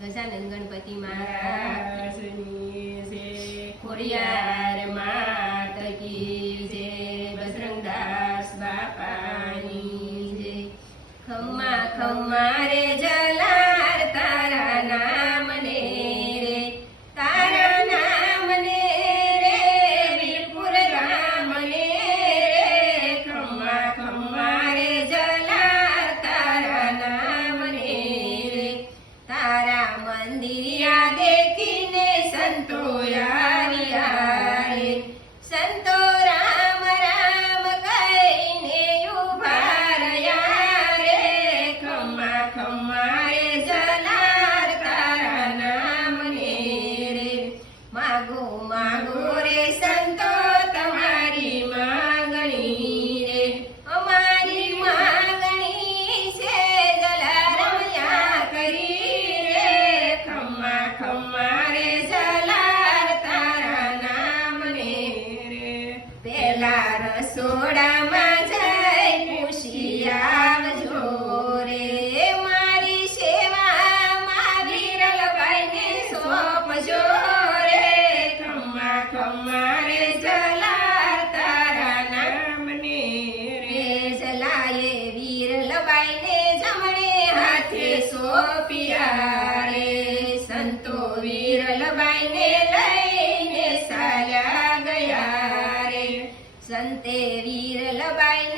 ગજાનંદ ગણપતિ ખોરિયાર માત કી જે બજરંગદાસ બાપાની જે. ખમ્મા ખમ્મા માગો માગો રે સંતો તમારી માગણી રે અમારી માગણી છે જલારમયા કરી રે ખમ્મા ખમ્મા રે જલાર તારા નામ લે પેલા રસોડા પિયારે સંતો વિરલબાઈને લઈને સાલ્યા ગયા રે સંતે વિરલબાઈને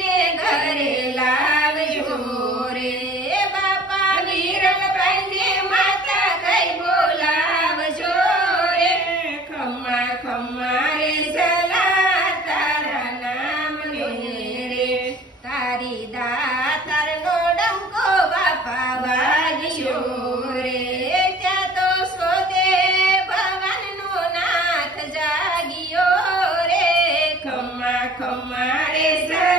What is this?